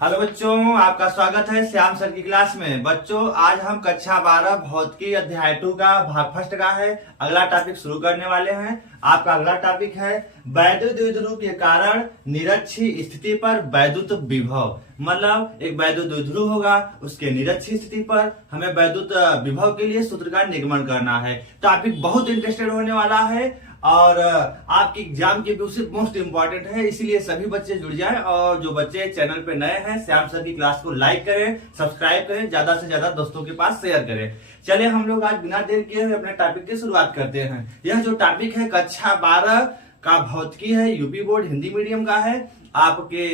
Hello बच्चों, आपका स्वागत है श्याम सर की क्लास में। बच्चों, आज हम कक्षा 12 भौतिकी अध्याय 2 का भाग फर्स्ट का है अगला टॉपिक शुरू करने वाले हैं। आपका अगला टॉपिक है वैद्युत द्विध्रुव के कारण निरक्षी स्थिति पर वैद्युत विभव। मतलब एक वैद्युत द्विध्रुव होगा, उसके निरक्षी स्थिति पर हमें वैद्युत विभव के लिए सूत्र का निगमन करना है। टॉपिक बहुत इंटरेस्टेड होने वाला है और आपके एग्जाम के भी मोस्ट इंपॉर्टेंट है, इसीलिए सभी बच्चे जुड़ जाएं। और जो बच्चे चैनल पे नए हैं, श्याम सर की क्लास को लाइक करें, सब्सक्राइब करें, ज्यादा से ज्यादा दोस्तों के पास शेयर करें। चलिए हम लोग आज बिना देर किए हुए अपने टॉपिक की शुरुआत करते हैं। यह जो टॉपिक है कक्षा 12 का भौतिकी है, यूपी बोर्ड हिंदी मीडियम का है। आपके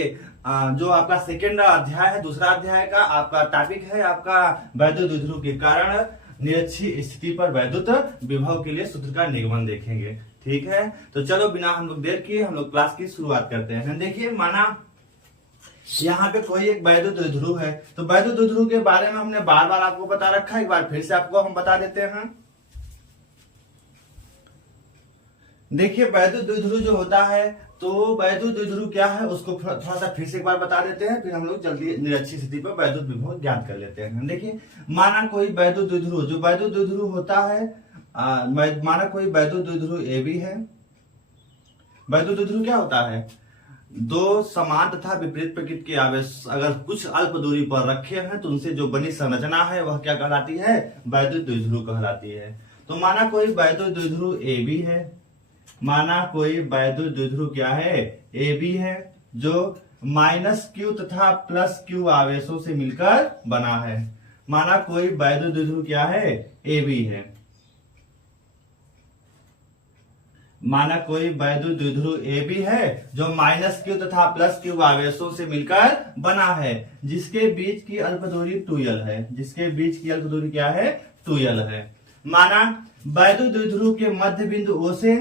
जो आपका सेकेंड अध्याय है, दूसरा अध्याय का आपका टॉपिक है आपका वैद्युत द्विध्रुव के कारण निरक्षी स्थिति पर वैद्युत विभव के लिए सूत्र का निगमन देखेंगे। ठीक है, तो चलो बिना हम लोग देर किए हम लोग क्लास की शुरुआत करते हैं। देखिए, माना यहाँ पे कोई एक वैद्युत द्विध्रुव है, तो वैद्युत द्विध्रुव के बारे में हमने बार बार आपको बता रखा है, एक बार फिर से आपको हम बता देते हैं। देखिए, वैद्युत द्विध्रुव जो होता है, तो वैद्युत द्विध्रुव क्या है उसको थोड़ा सा फिर से एक बार बता देते हैं, फिर हम लोग जल्दी निरक्षी स्थिति पर वैद्युत विभव ज्ञात कर लेते हैं। देखिए, माना कोई वैद्युत द्विध्रुव, जो वैद्युत द्विध्रुव होता है, माना कोई वैद्युत द्विध्रुव ए बी है। वैद्युत द्विध्रुव क्या होता है? दो समान तथा विपरीत प्रकृति के आवेश अगर कुछ अल्प दूरी पर रखे हैं तो उनसे जो बनी संरचना है वह क्या कहलाती है? वैद्युत द्विध्रुव कहलाती है। तो माना कोई वैद्युत द्विध्रुव ए बी है, माना कोई वैद्युत द्विध्रुव क्या है? ए बी है, जो -q तथा +q आवेशों से मिलकर बना है। माना कोई वैद्युत द्विध्रुव क्या है? ए बी है। माना कोई वैद्युत द्विध्रुव ए बी है जो -q तथा +q आवेशों से मिलकर बना है, जिसके बीच की अल्प दूरी 2l है। जिसके बीच की अल्प दूरी क्या है? 2l है। माना वैद्युत द्विध्रुव के मध्य बिंदु O से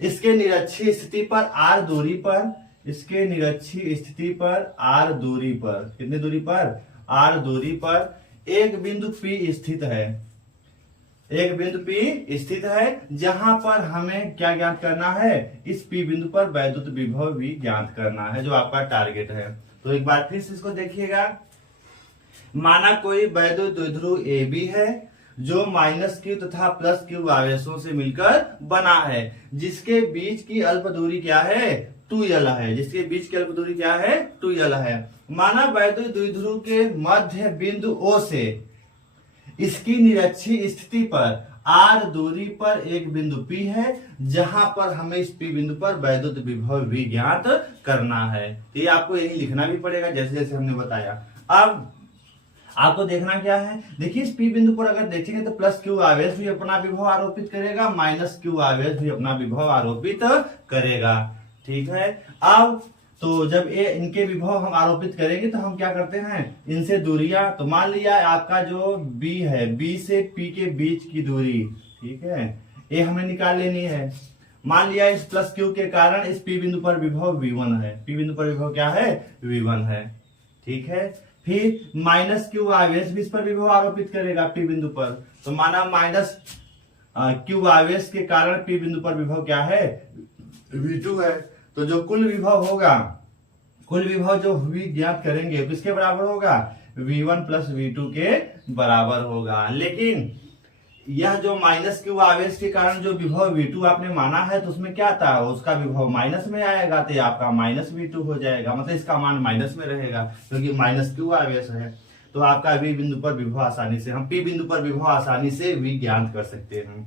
इसके निरक्षी स्थिति पर r दूरी पर, इसके निरक्षी स्थिति पर r दूरी पर, कितनी दूरी पर? r दूरी पर एक बिंदु P स्थित है। एक बिंदु P स्थित है, जहां पर हमें क्या ज्ञात करना है? इस P बिंदु पर वैद्युत विभव भी ज्ञात करना है, जो आपका टारगेट है। तो एक बार फिर से इसको देखिएगा। माना कोई वैद्युत द्विध्रुव ए बी है जो -q तथा +q आवेशों से मिलकर बना है, जिसके बीच की अल्प दूरी क्या है? 2l है। जिसके बीच की अल्प दूरी क्या है? 2l है। माना वैद्युत द्विध्रुव के मध्य बिंदु O से इसकी निरक्षी स्थिति पर r दूरी पर एक बिंदु P है, जहां पर हमें इस P बिंदु पर वैद्युत विभव भी ज्ञात करना है। तो ये आपको यही लिखना भी पड़ेगा जैसे जैसे हमने बताया। अब आपको देखना क्या है? देखिए, इस P बिंदु पर अगर देखेंगे तो +q आवेश भी अपना विभव आरोपित करेगा, -q आवेश भी अपना विभव आरोपित करेगा। ठीक है, अब तो जब ये इनके विभव हम आरोपित करेंगे तो हम क्या करते हैं? इनसे दूरियां, तो मान लिया आपका जो B है, B से P के बीच की दूरी, ठीक है, ये हमें निकाल लेनी है। मान लिया इस +q के कारण इस P बिंदु पर विभव V1 है। P बिंदु पर विभव क्या है? V1 है। ठीक है, फिर -q आवेश भी इस पर विभव आरोपित करेगा P बिंदु पर। तो माना -q आवेश के कारण P बिंदु पर विभव क्या है? V2 है। तो जो कुल विभव होगा, कुल विभव जो V ज्ञात करेंगे किसके बराबर होगा? V1 + V2 के बराबर होगा। लेकिन यह जो -q आवेश के कारण जो विभव V2 आपने माना है, तो उसमें क्या था? उसका विभव माइनस में आएगा, तो आपका -V2 हो जाएगा। मतलब इसका मान माइनस में रहेगा क्योंकि -q आवेश है। तो आपका V बिंदु पर विभव आसानी से, हम P बिंदु पर विभव आसानी से V ज्ञात कर सकते हैं।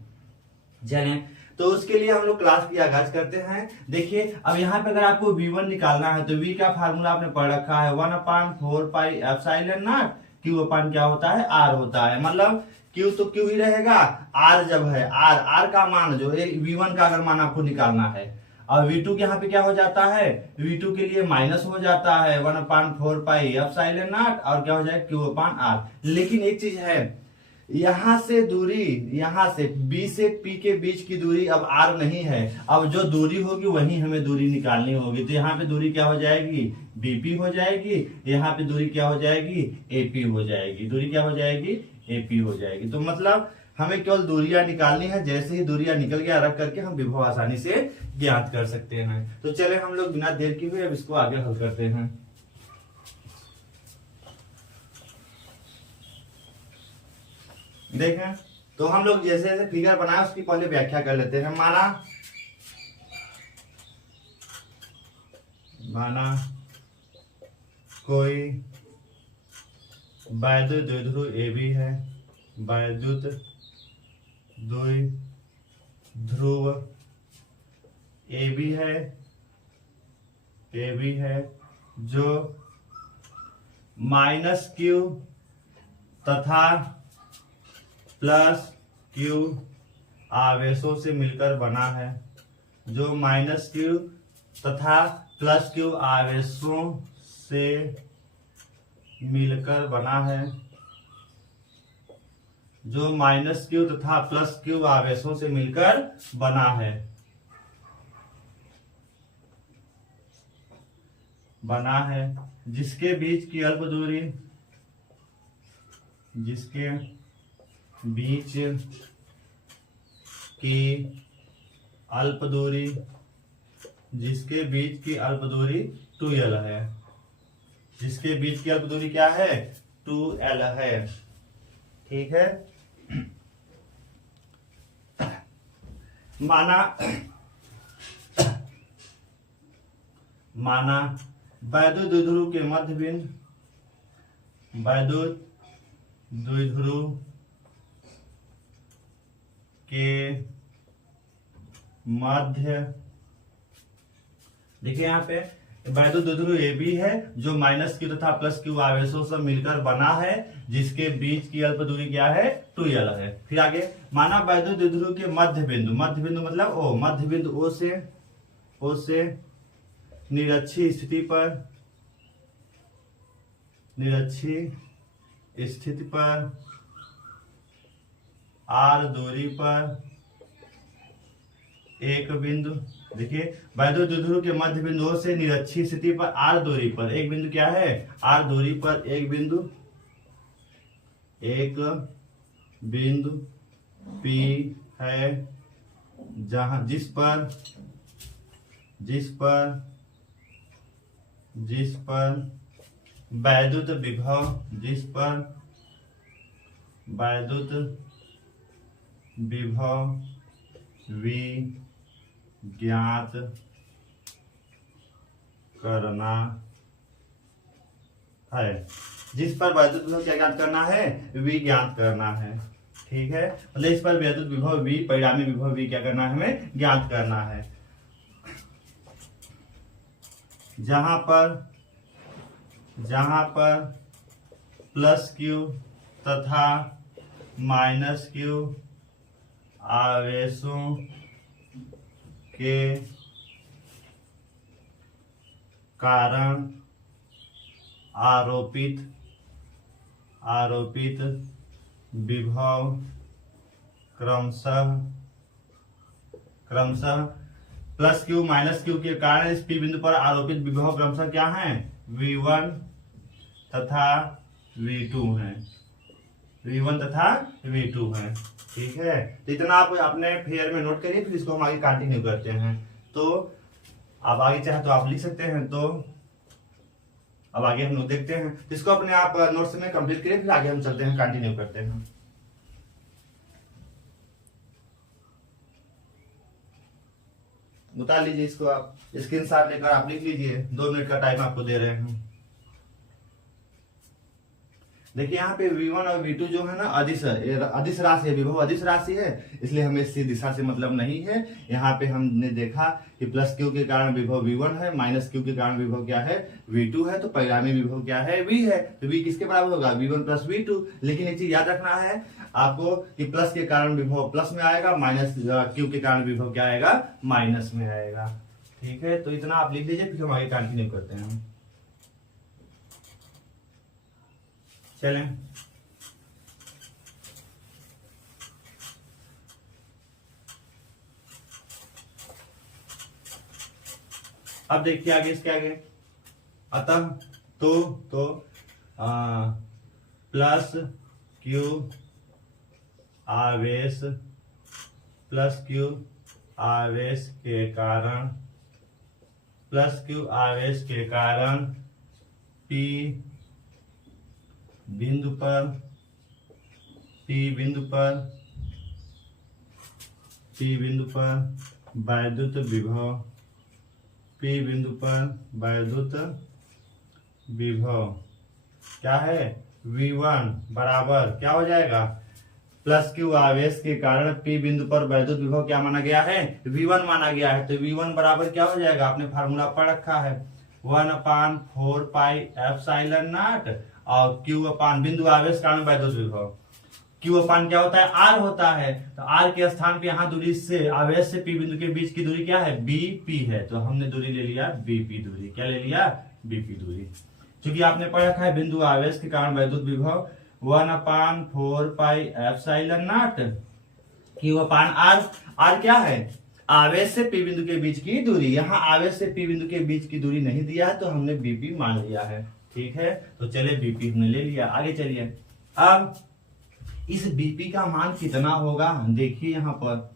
चलें, तो उसके लिए हम लोग क्लास की आगाज करते हैं। देखिए, अब यहाँ पे अगर आपको V1 निकालना है तो V का फार्मूला आपने पढ़ रखा है 1/4 पाई एप्सिलॉन नॉट, Q अपन क्या होता है? R होता है। मतलब Q तो Q ही रहेगा, R जब है R का मान जो है V1 का अगर मान आपको निकालना है, और V2 के यहाँ पे क्या हो जाता है? V2 के लिए माइनस हो जाता है 1/4 पाई एप्सिलॉन नॉट, और क्या हो जाए? Q/R। लेकिन एक चीज है, यहां से दूरी, यहां से B से P के बीच की दूरी अब R नहीं है। अब जो दूरी होगी वही हमें दूरी निकालनी होगी। तो यहाँ पे दूरी क्या हो जाएगी? BP हो जाएगी। यहाँ पे दूरी क्या हो जाएगी? AP हो जाएगी। दूरी क्या हो जाएगी? AP हो जाएगी। तो मतलब हमें केवल दूरियां निकालनी है। जैसे ही दूरियां निकल गया, रख करके हम विभव आसानी से ज्ञात कर सकते हैं। तो चले हम लोग बिना देर किए हुए अब इसको आगे हल करते हैं। देखें तो हम लोग जैसे जैसे फिगर बनाए उसकी पहले व्याख्या कर लेते हैं। माना कोई वैद्युत द्विध्रुव AB है, वैद्युत द्विध्रुव AB है जो -q तथा +q आवेशों से मिलकर बना है, जो -q तथा +q आवेशों से मिलकर बना है, जो -q तथा +q आवेशों से मिलकर बना है, जिसके बीच की अल्प दूरी टू एल है, जिसके बीच की अल्प दूरी क्या है 2l है। ठीक है, माना वैद्युत द्विध्रुव के मध्य देखिए यहाँ पे वैद्युत द्विध्रुव AB है जो -q तथा +q आवेशों से मिलकर बना है, जिसके बीच की अल्प दूरी क्या है 2l है। फिर आगे माना वैद्युत द्विध्रुव के मध्य बिंदु मतलब O, मध्य बिंदु O से निरक्षीय स्थिति पर R दूरी पर एक बिंदु, देखिए वैद्युत द्विध्रुव के मध्य बिंदु से निरक्षीय स्थिति पर R दूरी पर एक बिंदु क्या है, R दूरी पर एक बिंदु P है, जहां जिस पर वैद्युत विभव V ज्ञात करना है, जिस पर वैद्युत विभव क्या ज्ञात करना है, V ज्ञात करना है। ठीक है, मतलब इस पर वैद्युत विभव V, परिणामी विभव V क्या करना है, हमें ज्ञात करना है। जहां पर +q तथा -q आवेशों के कारण आरोपित विभव क्रमशः +q -q के कारण इस P बिंदु पर आरोपित विभव क्रमशः क्या है, V1 तथा V2 है, ठीक है। तो इतना आप अपने फेयर में नोट करिए, फिर इसको हम आगे कंटिन्यू करते हैं। तो अब आगे चाहे तो आप लिख सकते हैं, तो अब आगे हम लोग देखते हैं, इसको अपने आप नोट्स में कंप्लीट करिए, फिर आगे हम चलते हैं, कंटिन्यू करते हैं। उतार लीजिए इसको, आप स्क्रीनशॉट लेकर आप लिख लीजिए, 2 मिनट का टाइम आपको दे रहे हैं। देखिए यहाँ पे V1 और V2 जो है ना अदिश राशि है, विभव अदिश राशि है, इसलिए हमें इसी दिशा से मतलब नहीं है। यहाँ पे हमने देखा कि +q के कारण विभव V1 है, -q के कारण विभव क्या है V2 है, तो परिणामी विभव क्या है V है, तो V किसके बराबर होगा V1 + V2। लेकिन एक चीज याद रखना है आपको कि प्लस के कारण विभव प्लस में आएगा, -q के कारण विभव क्या आएगा माइनस में आएगा। ठीक है, तो इतना आप लिख लीजिए, फिर हम आगे कंटिन्यू करते हैं। चलें, अब देखिए आगे इसके आगे, अतः तो +q आवेश के कारण P बिंदु पर पी बिंदु पर वैद्युत विभव, पी बिंदु पर वैद्युत विभव क्या है, V1 बराबर क्या हो जाएगा, प्लस क्यू आवेश के कारण पी बिंदु पर वैद्युत विभव क्या माना गया है, V1 माना गया है। तो V1 बराबर क्या हो जाएगा, आपने फार्मूला पढ़ रखा है 1/4 पाई एप्सिलॉन नॉट और Q अपान बिंदु आवेश कारण वैद्युत विभव, Q अपान क्या होता है, R होता है। तो R के स्थान पे यहाँ दूरी से आवेश से P बिंदु के बीच की दूरी क्या है, BP है। तो हमने दूरी ले लिया BP दूरी, क्या ले लिया, BP दूरी। क्योंकि आपने पढ़ रखा है बिंदु आवेश के कारण वैद्युत विभव 1/4 पाई एप्सिलॉन नॉट Q अपान R। R क्या है, आवेश से P बिंदु के बीच की दूरी। यहाँ आवेश से P बिंदु के बीच की दूरी नहीं दिया है तो हमने BP मान लिया है। ठीक है, तो चले BP हमने ले लिया। आगे चलिए, अब इस BP का मान कितना होगा, देखिए यहाँ पर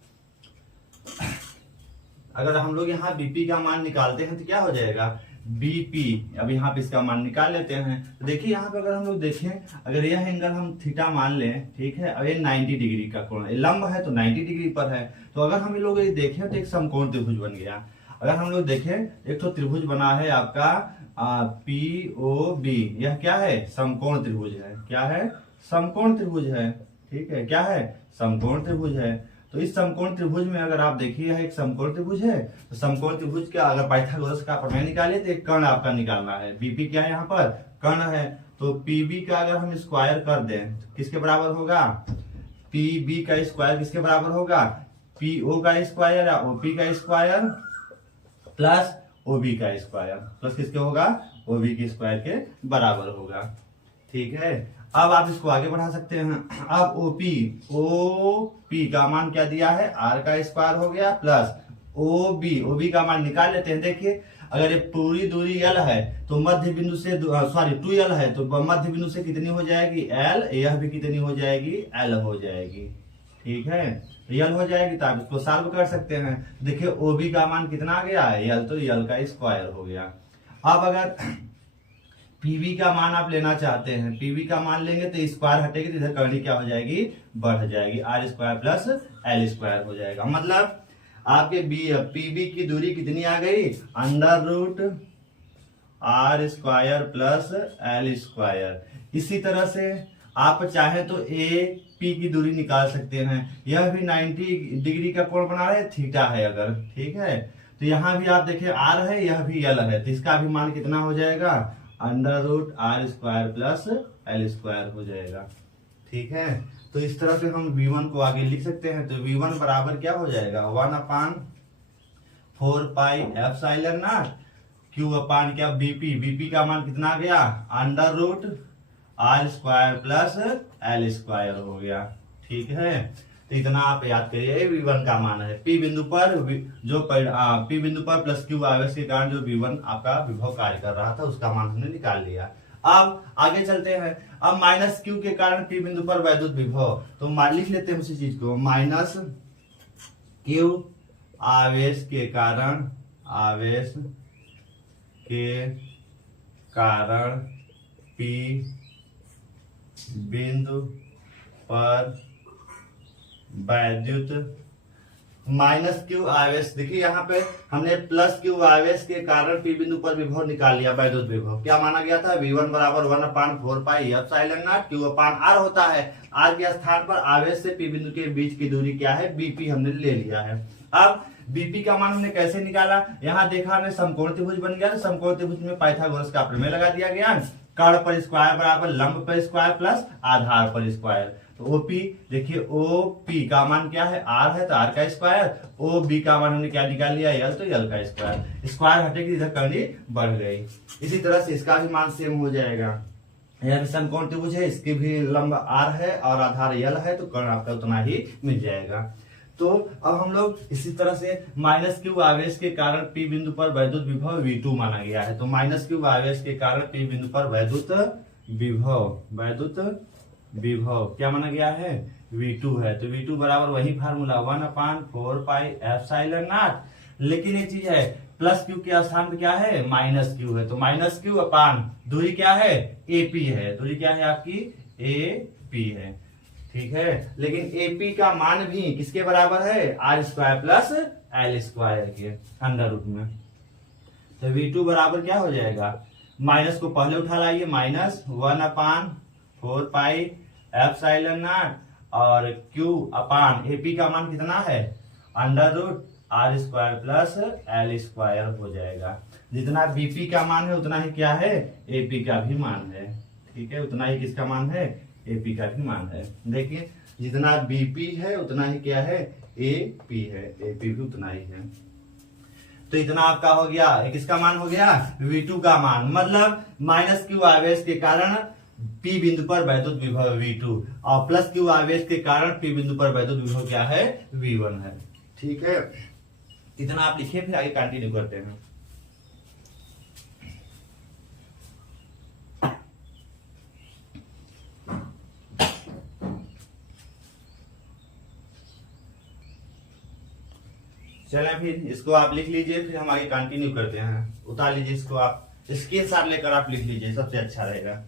अगर हम लोग यहाँ BP का मान निकालते हैं तो क्या हो जाएगा, BP। अब यहाँ पे इसका मान निकाल लेते हैं। तो देखिए यहाँ पे अगर हम लोग देखें, अगर यह एंगल हम थीटा मान लें, ठीक है, अब ये 90 डिग्री का कोण लंब है तो 90 डिग्री पर है। तो अगर हम लोग ये देखें तो एक समकोण त्रिभुज बन गया। अगर हम लोग देखें एक तो त्रिभुज बना है आपका POB, यह क्या है, समकोण त्रिभुज है। क्या है, समकोण त्रिभुज है। ठीक है, क्या है, समकोण त्रिभुज है। तो इस समकोण त्रिभुज में अगर आप देखिए यह एक समकोण त्रिभुज है। तो समकोण त्रिभुज का अगर पाइथागोरस का प्रमेय निकालिए तो एक कर्ण आपका निकालना है। BP क्या है, यहाँ पर कर्ण है। तो PB का अगर हम स्क्वायर कर दें तो किसके बराबर होगा, PB का स्क्वायर किसके बराबर होगा, PO का स्क्वायर या OP का स्क्वायर प्लस OB का स्क्वायर प्लस किसके होगा, OB के स्क्वायर के बराबर होगा। ठीक है, अब आप इसको आगे बढ़ा सकते हैं। अब OP का मान क्या दिया है, R का स्क्वायर हो गया प्लस OB का मान निकाल लेते हैं। देखिए अगर ये पूरी दूरी L है तो मध्य बिंदु से 2L है तो मध्य बिंदु से कितनी हो जाएगी, L। यह भी कितनी हो जाएगी, L हो जाएगी। ठीक है, L हो जाएगी तो आप इसको सॉल्व कर सकते हैं। देखिए OB का मान कितना आ गया है, L, तो L का स्क्वायर हो गया। अब अगर PB का मान आप लेना चाहते हैं, PB का मान लेंगे तो स्क्वायर हटेगी तो इधर करनी क्या हो जाएगी, बढ़ जाएगी, R square plus L square हो जाएगा। मतलब आपके PB की दूरी कितनी आ गई, √R square plus L square. इसी तरह से आप चाहे तो AP की दूरी निकाल सकते हैं। यह भी 90 डिग्री का कोण बना रहे, थीटा है अगर, ठीक है। तो यहाँ भी आप देखिए R है, यह भी L है, तो इसका भी मान कितना हो जाएगा, √R square plus L square हो जाएगा। ठीक है, तो इस तरह से हम V1 को आगे लिख सकते हैं। तो V1 बराबर क्या हो जाएगा, 1/4 पाई एप्सिलॉन नॉट Q अपान क्या, BP का मान कितना आ गया, √R square plus L square हो गया। ठीक है, तो इतना आप याद करिए, V1 का मान है। P बिंदु पर P बिंदु पर प्लस Q आवेश के कारण जो V1 आपका विभव कार्य कर रहा था उसका मान हमने निकाल लिया। अब आगे चलते हैं। अब -Q के कारण P बिंदु पर वैद्युत विभव, तो लिख लेते हैं उसी चीज को, -Q आवेश के कारण P बिंदु पर वैद्युत -Q आवेश। देखिए यहाँ पे हमने +Q आवेश के कारण P बिंदु पर विभव निकाल लिया, वैद्युत विभव। क्या माना गया था, V1 बराबर 1/4 पाई एप्सिलॉन नॉट Q अपान R होता है। R के स्थान पर आवेश से P बिंदु के बीच की दूरी क्या है, BP हमने ले लिया है। अब BP का मान हमने कैसे निकाला, यहाँ देखा हमने समकोण त्रिभुज बन गया। समकोण त्रिभुज में पाइथागोरस का प्रमेय लगा दिया गया, कर्ण पर स्क्वायर बराबर लंब पर स्क्वायर प्लस आधार पर स्क्वायर। तो OP देखिए, OP का मान क्या है, R है तो R का स्क्वायर, OB का मान हमने क्या निकाल लिया, L, तो L का स्क्वायर। स्क्वायर हटेगी इधर करनी बढ़ गई। इसी तरह से इसका भी मान सेम हो जाएगा। यह समकोण त्रिभुज है, इसकी भी लंब R है और आधार L है, तो कर्ण आपका उतना ही मिल जाएगा। तो अब हम लोग इसी तरह से -Q आवेश के कारण P बिंदु पर वैद्युत विभव V2 माना गया है। तो -Q आवेश के कारण P बिंदु पर वैद्युत विभव क्या माना गया है, V2 है। तो V2 बराबर वही फार्मूला 1/4 पाई एप्सिलॉन नॉट। लेकिन एक चीज है, +Q के स्थान पे क्या है, -Q है। तो -Q अपान दूरी क्या है, AP है। दूरी क्या है आपकी, AP है। ठीक है, लेकिन एपी का मान भी किसके बराबर है, R square plus L square के अंडर रूट में। तो V2 बराबर क्या हो जाएगा, माइनस को पहले उठा लाइए, -1/4 एप्सिलॉन नॉट और Q अपान एपी का मान कितना है, under root R square plus L square हो जाएगा। जितना बीपी का मान है उतना ही क्या है, एपी का भी मान है। ठीक है, उतना ही किसका मान है, एपी का भी मान है। देखिए जितना बीपी है उतना ही क्या है, एपी है, एपी भी उतना ही है। तो इतना आपका हो गया, किसका मान हो गया, V2 का मान। मतलब -Q आवेश के कारण P बिंदु पर वैद्युत विभव V2 और +Q आवेश के कारण P बिंदु पर वैद्युत विभव क्या है, V1 है। ठीक है, इतना आप लिखिए, फिर आगे कंटिन्यू करते हैं। चलें फिर इसको आप लिख लीजिए, फिर हम आगे कंटिन्यू करते हैं। उतार लीजिए इसको, आप इसके साथ लेकर आप लिख लीजिए, सबसे अच्छा रहेगा।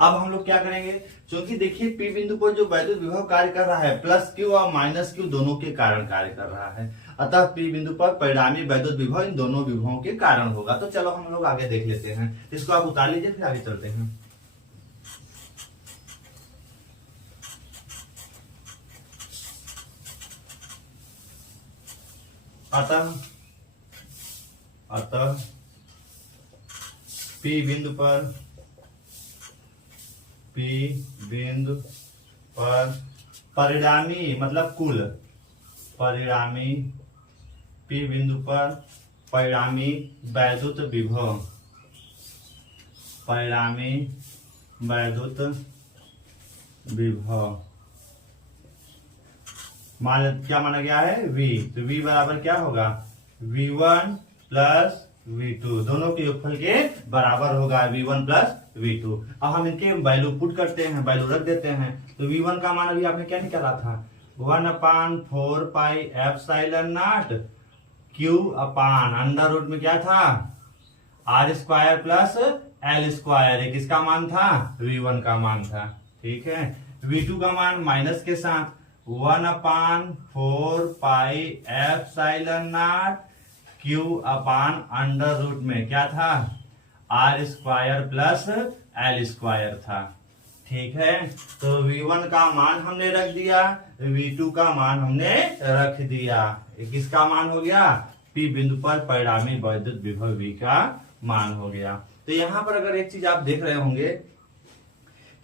अब हम लोग क्या करेंगे, क्योंकि देखिए P बिंदु पर जो वैद्युत विभव कार्य कर रहा है +Q और -Q दोनों के कारण कार्य कर रहा है, अतः P बिंदु पर परिणामी वैद्युत विभव इन दोनों विभवों के कारण होगा। तो चलो हम लोग आगे देख लेते हैं, इसको आप उतार लीजिए, फिर आगे चलते हैं। अतः P बिंदु पर परिणामी मतलब कुल, परिणामी P बिंदु पर परिणामी वैद्युत विभव, परिणामी वैद्युत विभव क्या माना गया है, V। तो V बराबर क्या होगा, V1 प्लस V2 दोनों के योगफल के बराबर होगा, V1 प्लस V2। अब हम इनके वैल्यू पुट करते हैं, वैल्यू रख देते हैं। तो V1 का मान अभी आपने क्या निकाला था, 1/4 epsilon naught Q upon under root में क्या था, R square plus L square. ये किसका मान था, V1 का मान था। ठीक है, V2 का मान माइनस के साथ 1/4 epsilon naught Q upon under root में क्या था, R square plus L square था। ठीक है, तो V1 का मान हमने रख दिया, V2 का मान हमने रख दिया। किसका मान हो गया, P बिंदु पर परिणामी वैद्युत विभव V का मान हो गया। तो यहाँ पर अगर एक चीज आप देख रहे होंगे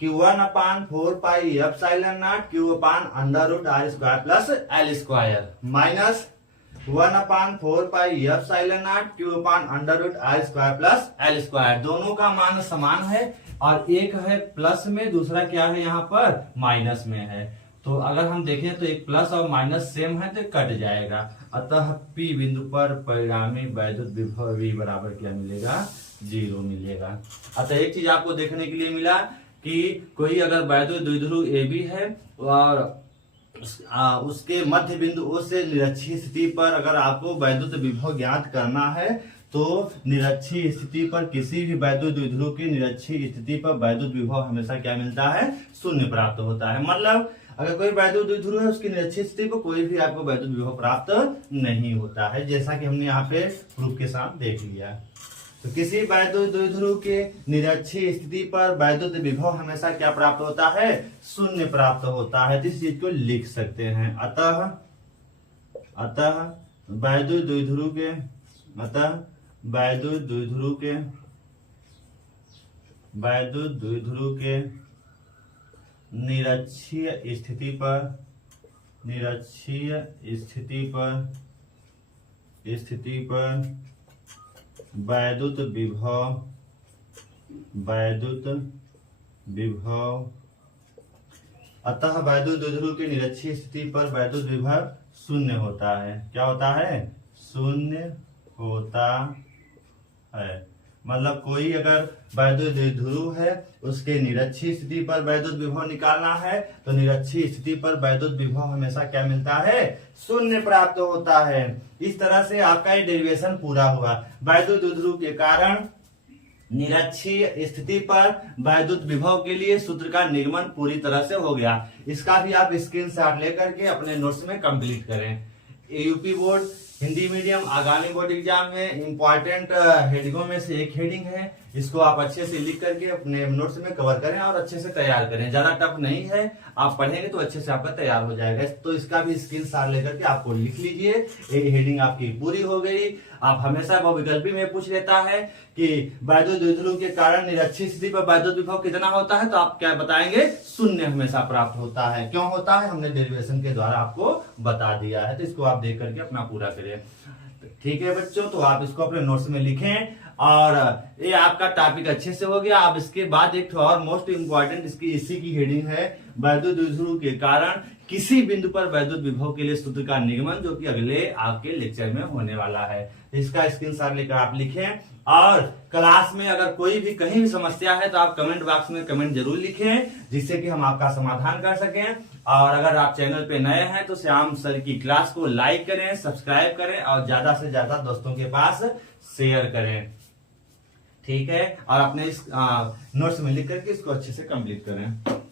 कि 1/4 epsilon naught Q upon under root R square plus L square minus 1/4 epsilon naught Q upon under root R square plus L square, दोनों का मान समान है और एक है प्लस में, दूसरा क्या है यहाँ पर माइनस में है। तो अगर हम देखें तो एक प्लस और माइनस सेम है तो कट जाएगा, अतः P बिंदु पर परिणामी वैद्युत विभव V बराबर क्या मिलेगा, 0 मिलेगा। अतः एक चीज आपको देखने के लिए मिला कि कोई अगर वैद्युत द्विध्रुव AB है और उसके मध्य बिंदु O से निरक्षीय स्थिति पर अगर आपको वैद्युत विभव ज्ञात करना है तो निरक्षीय स्थिति पर किसी भी वैद्युत द्विध्रुव की निरक्षीय स्थिति पर वैद्युत विभव हमेशा क्या मिलता है, शून्य प्राप्त होता है। मतलब अगर कोई वैद्युत द्विध्रुव है उसकी निरक्षीय स्थिति पर कोई भी आपको वैद्युत विभव प्राप्त नहीं होता है, जैसा कि हमने यहाँ पे प्रूफ के साथ देख लिया। तो किसी वैद्युत द्विध्रुव के निरक्षीय स्थिति पर वैद्युत विभव हमेशा क्या प्राप्त होता है, शून्य प्राप्त होता है। तो इस चीज को लिख सकते हैं, अतः वैद्युत द्विध्रुव के निरक्षीय स्थिति पर वैद्युत विभव अतः वैद्युत द्विध्रुव की निरक्षीय स्थिति पर वैद्युत विभव शून्य होता है। क्या होता है, शून्य होता है। मतलब कोई अगर वैद्युत द्विध्रुव है उसके निरक्षीय स्थिति पर वैद्युत विभव निकालना है तो निरक्षीय स्थिति पर वैद्युत विभव हमेशा क्या मिलता है, शून्य प्राप्त होता है। इस तरह से आपका ये डेरिवेशन पूरा हुआ। वैद्युत द्विध्रुव के कारण निरक्षीय स्थिति पर वैद्युत विभव के लिए सूत्र का निर्गमन पूरी तरह से हो गया। इसका भी आप स्क्रीनशॉट लेकर के अपने नोट्स में कंप्लीट करें। यूपी बोर्ड हिंदी मीडियम आगामी बोर्ड एग्जाम में इंपॉर्टेंट हेडिंगों में से एक हेडिंग है, इसको आप अच्छे से लिख करके अपने नोट्स में कवर करें और अच्छे से तैयार करें। ज्यादा टफ नहीं है, आप पढ़ेंगे तो अच्छे से आपका तैयार हो जाएगा। तो इसका भी स्क्रीनशॉट लेकर के आपको लिख लीजिए। ये हेडिंग आपकी पूरी हो गई। आप हमेशा बहुविकल्पी में पूछ लेता है कि वैद्युत द्विध्रुव के कारण निरक्षीय स्थिति पर वैद्युत विभव कितना होता है, तो आप क्या बताएंगे? शून्य हमेशा प्राप्त होता है। क्यों होता है? हमने डेरिवेशन के द्वारा आपको बता दिया है। तो इसको आप देख करके अपना पूरा करें। ठीक है बच्चों, तो आप इसको अपने नोट्स में लिखें और ये आपका टॉपिक अच्छे से हो गया। अब इसके बाद एक और मोस्ट इंपॉर्टेंट इसी की हेडिंग है, वैद्युत द्विध्रुव के कारण किसी बिंदु पर वैद्युत विभव के लिए सूत्र का निगमन, जो कि अगले आपके लेक्चर में होने वाला है। इसका स्क्रीनशॉट लेकर आप लिखें और क्लास में अगर कोई भी कहीं भी समस्या है तो आप कमेंट बॉक्स में कमेंट जरूर लिखें, जिससे कि हम आपका समाधान कर सकें। और अगर आप चैनल पे नए हैं तो श्याम सर की क्लास को लाइक करें, सब्सक्राइब करें और ज्यादा से ज्यादा दोस्तों के पास शेयर करें। ठीक है, और अपने इस नोट्स में लिख करके इसको अच्छे से कंप्लीट करें।